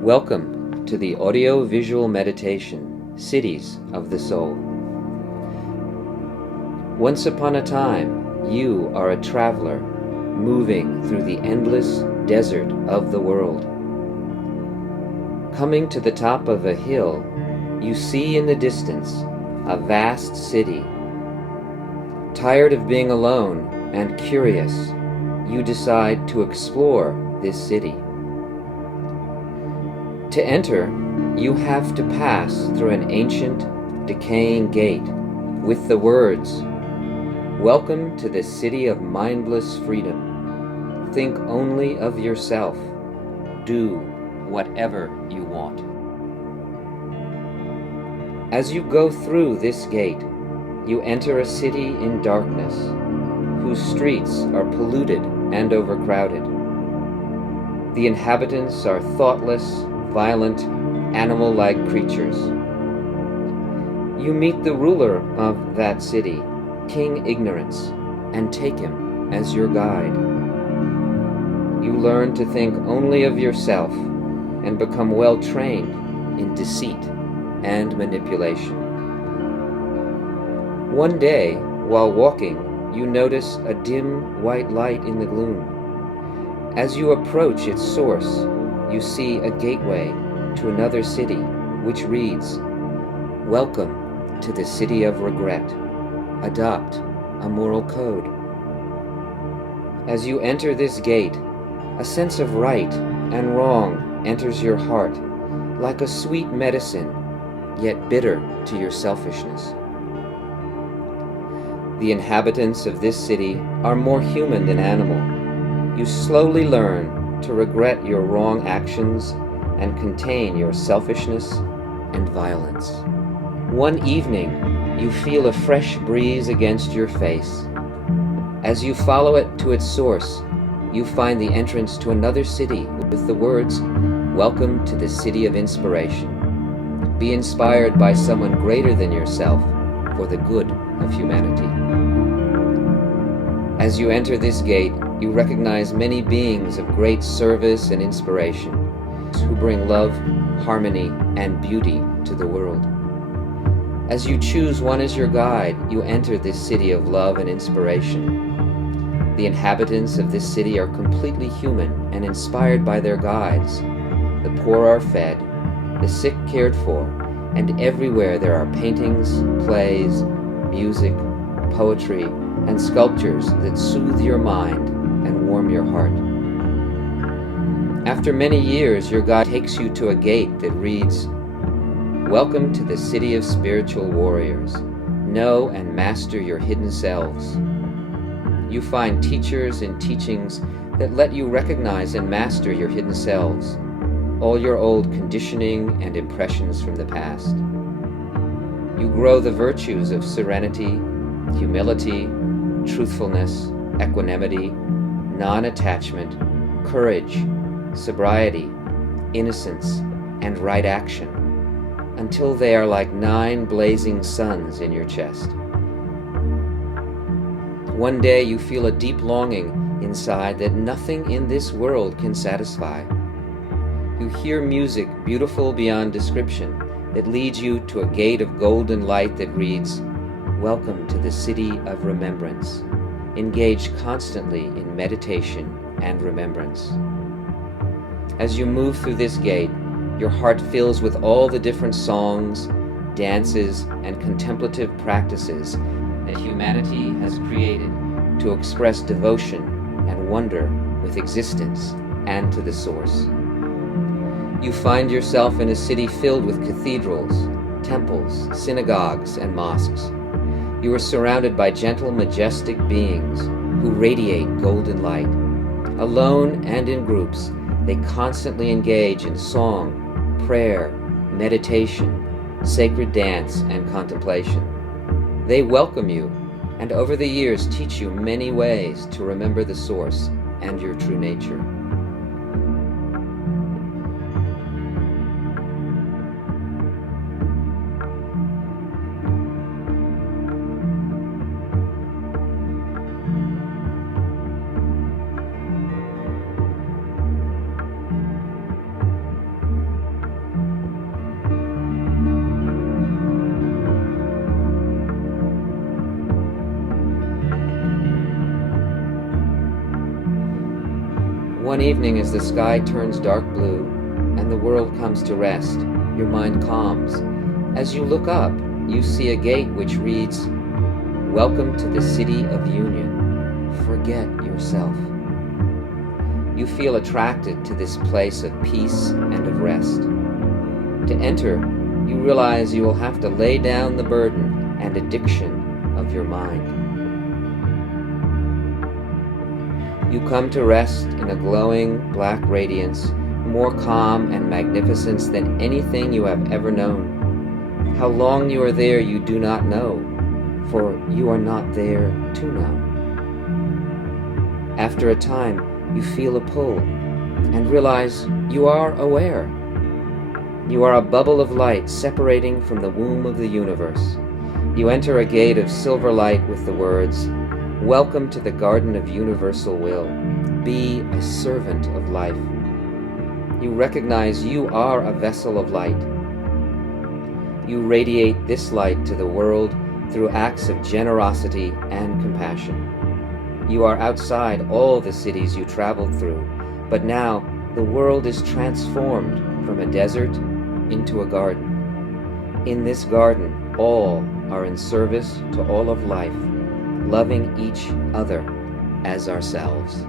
Welcome to the audio-visual meditation, Cities of the Soul. Once upon a time, you are a traveler moving through the endless desert of the world. Coming to the top of a hill, you see in the distance a vast city. Tired of being alone and curious, you decide to explore this city. To enter, you have to pass through an ancient, decaying gate with the words, "Welcome to the city of mindless freedom. Think only of yourself. Do whatever you want." As you go through this gate, you enter a city in darkness, whose streets are polluted and overcrowded. The inhabitants are thoughtless, violent, animal-like creatures. You meet the ruler of that city, King Ignorance, and take him as your guide. You learn to think only of yourself and become well trained in deceit and manipulation. One day, while walking, you notice a dim white light in the gloom. As you approach its source, you see a gateway to another city, which reads, "Welcome to the city of regret. Adopt a moral code." As you enter this gate, a sense of right and wrong enters your heart, like a sweet medicine, yet bitter to your selfishness. The inhabitants of this city are more human than animal. You slowly learn to regret your wrong actions and contain your selfishness and violence. One evening, you feel a fresh breeze against your face. As you follow it to its source, you find the entrance to another city with the words, "Welcome to the city of inspiration. Be inspired by someone greater than yourself for the good of humanity." As you enter this gate, you recognize many beings of great service and inspiration who bring love, harmony, and beauty to the world. As you choose one as your guide, you enter this city of love and inspiration. The inhabitants of this city are completely human and inspired by their guides. The poor are fed, the sick cared for, and everywhere there are paintings, plays, music, poetry, and sculptures that soothe your mind and warm your heart. After many years, your guide takes you to a gate that reads, "Welcome to the city of spiritual warriors. Know and master your hidden selves." You find teachers and teachings that let you recognize and master your hidden selves, all your old conditioning and impressions from the past. You grow the virtues of serenity, humility, truthfulness, equanimity, non-attachment, courage, sobriety, innocence, and right action, until they are like 9 blazing suns in your chest. One day you feel a deep longing inside that nothing in this world can satisfy. You hear music beautiful beyond description that leads you to a gate of golden light that reads, "Welcome to the city of remembrance. Engage constantly in meditation and remembrance." As you move through this gate, your heart fills with all the different songs, dances, and contemplative practices that humanity has created to express devotion and wonder with existence and to the source. You find yourself in a city filled with cathedrals, temples, synagogues, and mosques. You are surrounded by gentle, majestic beings who radiate golden light. Alone and in groups, they constantly engage in song, prayer, meditation, sacred dance, and contemplation. They welcome you, and over the years teach you many ways to remember the source and your true nature. One evening, as the sky turns dark blue and the world comes to rest, your mind calms. As you look up, you see a gate which reads, "Welcome to the City of Union. Forget yourself." You feel attracted to this place of peace and of rest. To enter, you realize you will have to lay down the burden and addiction of your mind. You come to rest in a glowing black radiance, more calm and magnificence than anything you have ever known. How long you are there you do not know, for you are not there to know. After a time, you feel a pull and realize you are aware. You are a bubble of light separating from the womb of the universe. You enter a gate of silver light with the words, "Welcome to the Garden of Universal Will. Be a servant of life." You recognize you are a vessel of light. You radiate this light to the world through acts of generosity and compassion. You are outside all the cities you traveled through, but now the world is transformed from a desert into a garden. In this garden, all are in service to all of life, loving each other as ourselves.